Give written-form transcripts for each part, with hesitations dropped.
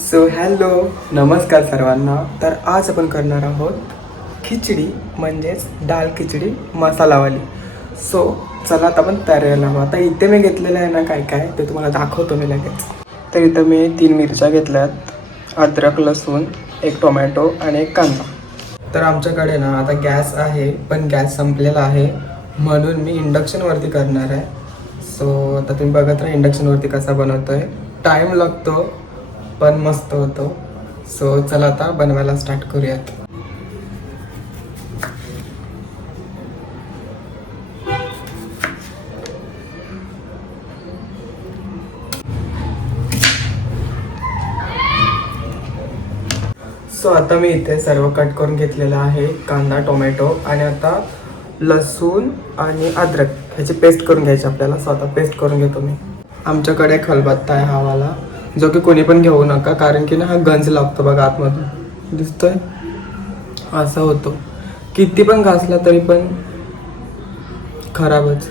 So hello, नमस्कार सर्वांना. तर आज आपण करणार आहोत खिचडी, म्हणजेच डाळ खिचडी मसालावाली. सो चला आता आपण तयारीला लावू. आता इथे मी घेतलेलं आहे ना काय काय ते तुम्हाला दाखवतो मी लगेच. तर इथं मी 3 मिरच्या घेतल्यात, अद्रक, लसूण, एक टोमॅटो आणि एक कांदा. तर आमच्याकडे ना आता गॅस आहे, पण गॅस संपलेला आहे म्हणून मी इंडक्शनवरती करणार आहे. सो आता तुम्ही बघत राहा इंडक्शनवरती कसा बनवतो आहे. टाईम लागतो पण मस्त होतो. सो चला आता बनवायला स्टार्ट करूयात. सो आता मी इथे सर्व कट करून घेतलेलं आहे, कांदा, टोमॅटो आणि आता लसूण आणि अद्रक ह्याची पेस्ट करून घ्यायची आपल्याला. सो आता पेस्ट करून घेतो मी. आमच्याकडे खलबत्ता आहे हा वाला, जो की कोणी पण घेऊ नका, कारण की ना हा गंज लागतो बघा आतमधून, दिसतोय असा होतो. किती पण घासला तरी पण खराबच.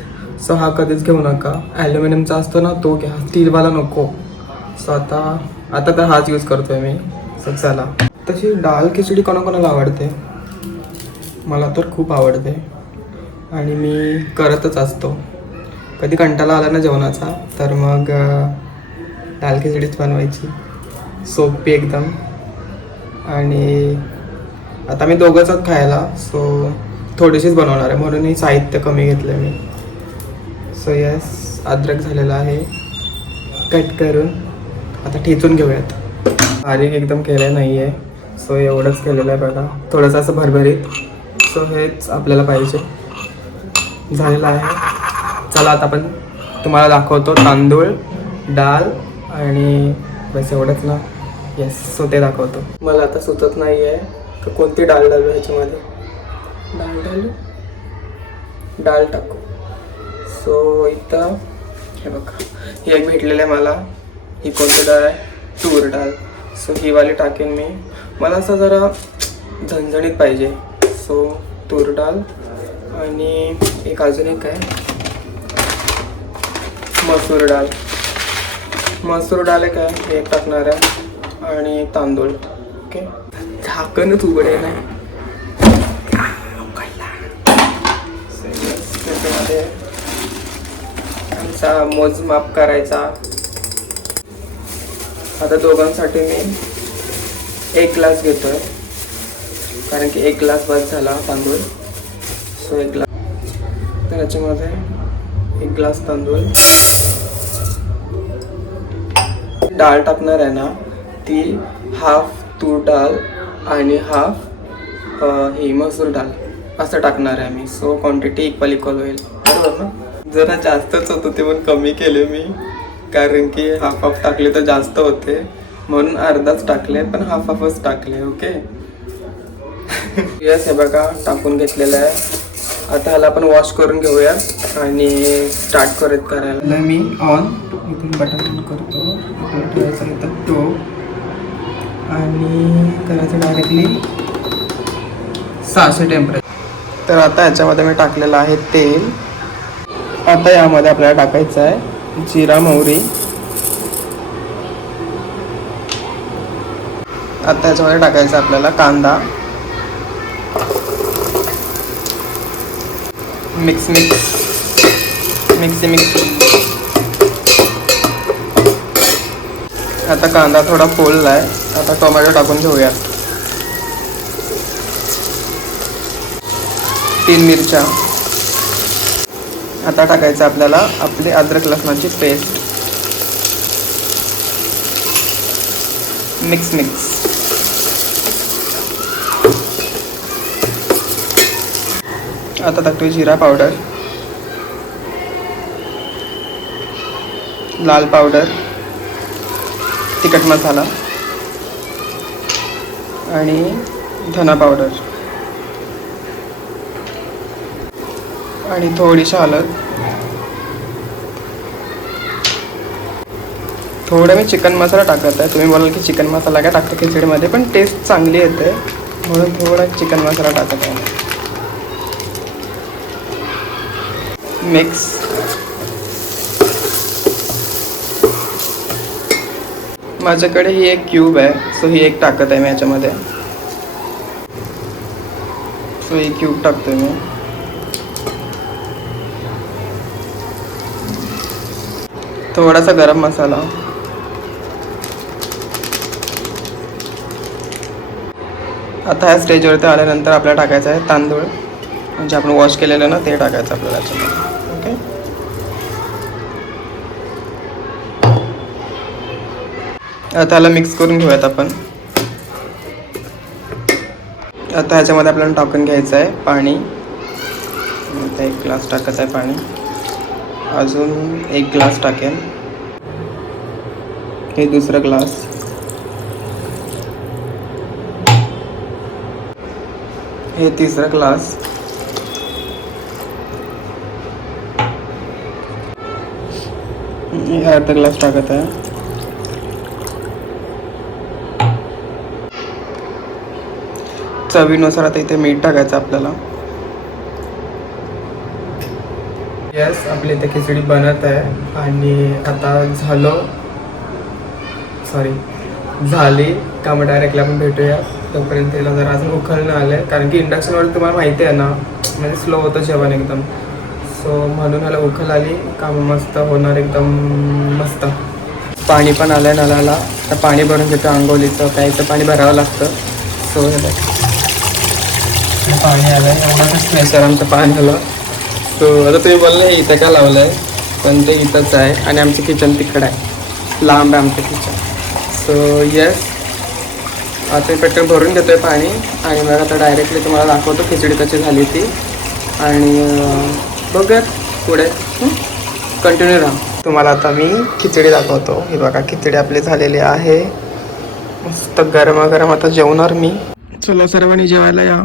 सो हा कधीच घेऊ नका. ॲल्युमिनियमचा असतो ना तो घ्या, स्टीलवाला नको. सो आता तर हाच यूज करतोय मी. सो चला. तशी डाळ खिचडी कोणाकोणाला आवडते, मला तर खूप आवडते आणि मी करतच असतो. कधी कंटाळा आला ना जेवणाचा तर मग डाळ खिचडीच बनवायची, सोपी एकदम. आणि आता मी दोघंच आहोत खायला, सो थोडीशीच बनवणार आहे म्हणून ही साहित्य कमी घेतलं आहे मी. सो यस, अद्रक झालेलं आहे कट करून. आता ठेचून घेऊयात. बारीक एकदम केलं नाही आहे, सो एवढंच केलेलं आहे बघा, थोडंसं असं भरभरीत. सो हेच आपल्याला पाहिजे. झालेलं आहे. चला आता आपण तुम्हाला दाखवतो तांदूळ, डाळ आणि बस एवढंच ना. येस, सो ते दाखवतो. मला आता सुचत नाही आहे की कोणती डाळ घालू ह्याच्यामध्ये. डाळ टाकू. सो इथं हे बघा, ही एक भेटलेलं आहे मला. ही कोणती डाळ आहे? तूर डाळ. सो ही वाली टाकेन मी. मला असं जरा झणझणीत पाहिजे. सो तूर डाळ आणि एक अजून एक आहे मसूर डाळ. मसूर डाळ एक आहे, हे टाकणार आहे आणि तांदूळ. ओके, झाकणच उघडे नाही. त्याच्यामध्ये आमचा मोजमाप करायचा. आता दोघांसाठी मी 1 ग्लास घेतोय, कारण की 1 ग्लास बस झाला तांदूळ. So 1 glass. तर याच्यामध्ये 1 ग्लास तांदूळ. डाळ टाकणार आहे ना ती हाफ तूर डाळ आणि हाफ ही मसूर डाळ असं टाकणार आहे मी. सो क्वांटिटी इक्वल होईल, बरोबर ना. जरा जास्तच होतं ते पण कमी केले मी, कारण की हाफ टाकले तर जास्त होते म्हणून अर्धाच टाकले, पण हाफच टाकले. ओके. यस, हे बघा टाकून घेतलेलं आहे. आता ह्याला आपण वॉश करून घेऊया आणि स्टार्ट करायला. मी ऑन इथून बटन करतो. आपल्याला ठेवायचं इथं टो आणि करायचं डायरेक्टली 600 टेम्परेचर. तर आता ह्याच्यामध्ये मी टाकलेलं आहे तेल. आता यामध्ये आपल्याला टाकायचं आहे जिरा, मोहरी. आता याच्यामध्ये टाकायचं आपल्याला कांदा. मिक्सी. आता कांदा थोडा फोडला आहे. आता टोमॅटो टाकून घेऊयात. 3 मिरच्या. आता टाकायचं आपल्याला आपली अद्रक लसणाची पेस्ट. मिक्स. आता टाकतोय जिरा पावडर, लाल पावडर, तिखट मसाला आणि धना पावडर आणि थोडीशी हळद. थोडं मी चिकन मसाला टाकत आहे. तुम्ही बोलाल की चिकन मसाला काय टाकतो खिचडीमध्ये, पण टेस्ट चांगली येते म्हणून थोडा चिकन मसाला टाकत आहे. मिक्स. माझ्याकडे ही एक क्यूब आहे, सो ही एक टाकत आहे मी याच्यामध्ये. सो ही क्यूब टाकतोय मी. थोडासा गरम मसाला. आता ह्या स्टेजवरती आल्यानंतर आपल्याला टाकायचं आहे तांदूळ, म्हणजे आपण वॉश केलेलं ना ते टाकायचं आपल्याला याच्यामध्ये. ओके. आता ह्याला मिक्स करून घेऊयात आपण. आता ह्याच्यामध्ये आपल्याला टाकून घ्यायचं आहे पाणी. आता 1 ग्लास टाकायचं आहे पाणी. अजून 1 ग्लास टाकेन. हे दुसरा ग्लास. हे तिसरा ग्लास. हे अर्धा ग्लास टाकत आहे. चवीनुसार आता इथे मीठ टाकायचं आपल्याला. यस, आपली इथे खिचडी बनत आहे आणि आता झाली का मग डायरेक्टली आपण भेटूया. तोपर्यंत तिला जरा अजून उखलणं आलं आहे, कारण की इंडक्शनवर तुम्हाला माहिती आहे ना, म्हणजे स्लो होतं जेवण एकदम. सो म्हणून ह्याला उखल आली का मस्त होणार एकदम मस्त. पाणी पण आलं आहे नळाला. तर पाणी भरून घेतो आंघोळीचं, प्यायचं पाणी भरावं लागतं. सो हे पाणी आलं आहे, एवढंच नाही सर आमचं पाणी आलं. सो आता तुम्ही बोलले इथं का लावलं आहे, पण ते इथंच आहे आणि आमचं किचन तिकडं आहे, लांब आहे आमचं किचन. सो येस, आता मी पटकन भरून घेतो आहे पाणी आणि मग आता डायरेक्टली तुम्हाला दाखवतो खिचडी कशी झाली ती. आणि बघूयात पुढे, कंटिन्यू राहा. तुम्हाला आता मी खिचडी दाखवतो. ही बघा खिचडी आपली झालेली आहे, मस्त गरमागरम. आता जेवणार मी. चला सर्वांनी जेवायला या.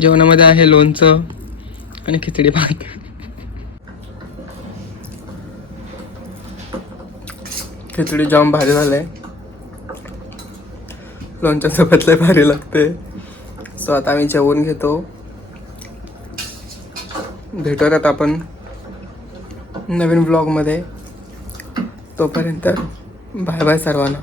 जेवणामध्ये आहे लोणचं आणि खिचडी भात. खिचडी जाम भारी झालंय, लोणच्यासोबत लय भारी लागते. सो आता आम्ही जेवून घेतो. भेटूयात आपण नवीन ब्लॉगमध्ये. तोपर्यंत बाय बाय सर्वांना.